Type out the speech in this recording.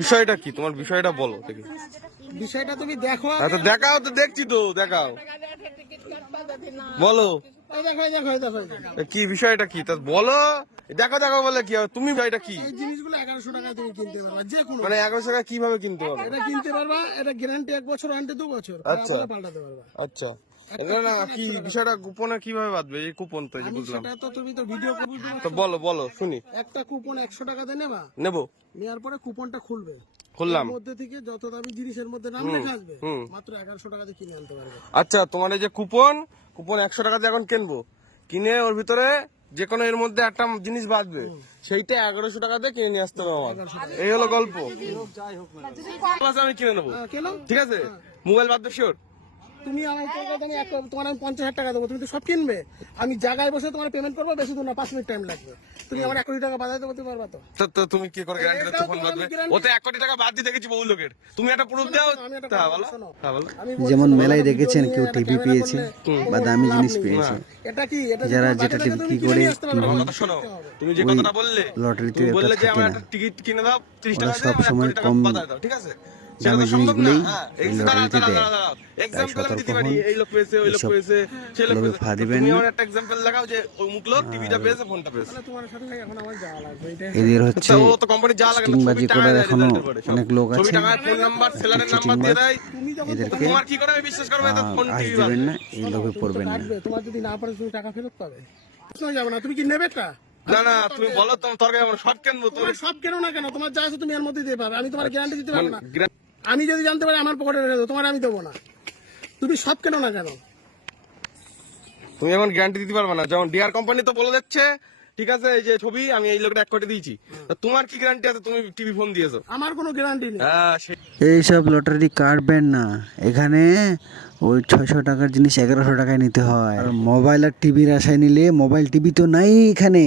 বিষয়টা কি তোমার, বিষয়টা বলো দেখি। বিষয়টা তুমি দেখো। তো দেখাও, তো দেখছি তো, দেখাও বলো এই দেখো, এই দেখো, এই দেখো, এই দেখো। কি বিষয়টা কি তা বলো। দেখো দেখো বলে কি হবে, তুমি বিষয়টা কি এই জিনিসগুলো 1100 টাকায় তুমি কিনতে পারবা, যে কোনো। মানে 1100 টাকা কিভাবে কিনতে পারবে? এটা কিনতে পারবা, এটা গ্যারান্টি 1 বছর, ওয়ারেন্টি 2 বছর, আচ্ছা। তারপরে পাল্টাতে পারবা। আচ্ছা, না না কি বিষয়টা কুপনে কিভাবে বাঁধবে? এই কুপন তো এই যে আমি বুঝলাম, সেটা তো তুমি তো ভিডিও করে বুঝতে তো পারছো। বলো বলো শুনি। একটা কুপন 100 টাকাতে নেবা, নেবো, নেওয়ার পরে কুপনটা খুলবে, খুললাম। এর মধ্যে থেকে যত দামি জিনিসের মধ্যে নাম লেখা আসবে, মাত্র 1100 টাকাতে কিনে আনতে পারবে। আচ্ছা, তোমার এই যে কুপন, কুপন 100 টাকাতে এখন কিনবো, কিনে ওর ভিতরে যে কোনো এর মধ্যে একটা জিনিস বাঁধবে, সেইটা 1100 টাকাতে কিনে নিয়ে আসতে হবে আমার। এই হলো গল্প। যাই হোক না, আচ্ছা, আমি কিনে নেবো, কেন? ঠিক আছে। মোবাইল বাঁধবে শিওর? তুমি আমার তোমার আমি 50,000 টাকা দেবো, তুমি তো সব কিনবে। আমি জায়গায় বসে তোমার পেমেন্ট করবো, বেশি দূর না, 5 মিনিট টাইম লাগবে। তুমি আমার 1 কোটি টাকা বাজাতে করতে পারবা তো? তো তুমি কি করে গ্যারান্টি দিচ্ছ ফোন বাঁধবে? ওতে 1 কোটি টাকা বাদ দিয়ে দেখেছি বহু লোকের, তুমি একটা প্রুফ দাও। আমি একটা তা কথা বলো, শোনো। তা বলো। আমি যেমন বলছি, মেলায় ভিডিও দেখেছেন নিয়ে কেউ একটা টিভি ক্যামেরা পেয়েছে করলে বা দামি লাভ জিনিস নেই। পেয়েছে। এটা কি, এটা যারা যদি যেটা বাজারে থাকে, তুমি বিক্রি কিনে করে নিয়ে আসতে পারবে, আমার আমার কথা শোনো, কিনতে হবে। তুমি যে ওই কথাটা বললে, লটারিতে তুমি ওটা বললে যে থাকে আমার না। একটা টিকিট কিনে দাও 30 ওরা টাকা দিয়ে, সব আমার 1 সময় কোটি টাকা কম বাজায় দাও, ঠিক আছে? সেটা দামি তো সম্ভব না। জিনিসগুলোই হ্যাঁ, এই দাঁড়াও, লটারিতে দাঁড়াও, দেয়। দাঁড়াও। তাই এক্সাম্পল আমি সতর্ক দিতে পারি, হন, এই লোক পেয়েছে, ওই লোক এসব পেয়েছে, সেই লোক লোভে পেয়েছে। পা তো দিবেন তুমি না। আমার একটা এক্সাম্পল লাগাও যে ওই মুখ লোক টিভিটা পেয়েছে, ফোনটা পেয়েছে। তাহলে তোমার সাথে এখন আমার যাওয়া লাগবে, এটাই। এদের হচ্ছে তো ও তো কোম্পানি যা লাগে না, ছবি স্টিংবাজি টাকা করার দেয়, এখনো রেজাল্টের পরে সব। অনেক লোক ছবি আছে, টাকা, ফোন নাম্বার, সেলারের নাম্বার দিয়ে চিটিংবাজ। দেয়। তুমি যখন এদেরকে তোমার কি করে আমি বিশ্বাস করবো এত ফোন আশ টিভি দিবেন বাজে? না, এই লোভে তুমি তো পড়বেন না। কাটবে, তোমার যদি না পারে তুমি টাকা ফেরত পাবে। প্রশ্ন যাবে না, তুমি কি নেবে কা? না না, তুমি বলো, তোমার তরকারি আমার সব কেনবো তুমি। তোমার সব কেন না কেন, তোমার যা আছে তুমি এর মধ্যে দিয়ে পাবে, আমি তোমার গ্যারান্টি দিতে পারবো না। গ্রা- আমি যদি জানতে পারি আমার পকেটে রেখে দেবো, তোমার আমি দেবো না। তুমি সব কেন না কেন? তুমি এখন গ্যারান্টি দিতে পারবে না, যেমন ডিআর কোম্পানি তো বলে যাচ্ছে, ঠিক আছে, এই যে ছবি আমি এই লোকটা 1 কোটি দিয়েছি, তা তোমার কি গ্যারান্টি আছে তুমি টিভি ফোন দিয়েছো? আমার কোনো গ্যারান্টি নেই। হ্যাঁ, এইসব লটারি কাটবেন না। এখানে ওই 600 টাকার জিনিস 1100 টাকায় নিতে হয়। আর মোবাইল আর টিভির আশায় নিলে মোবাইল টিভি তো নাই এখানে।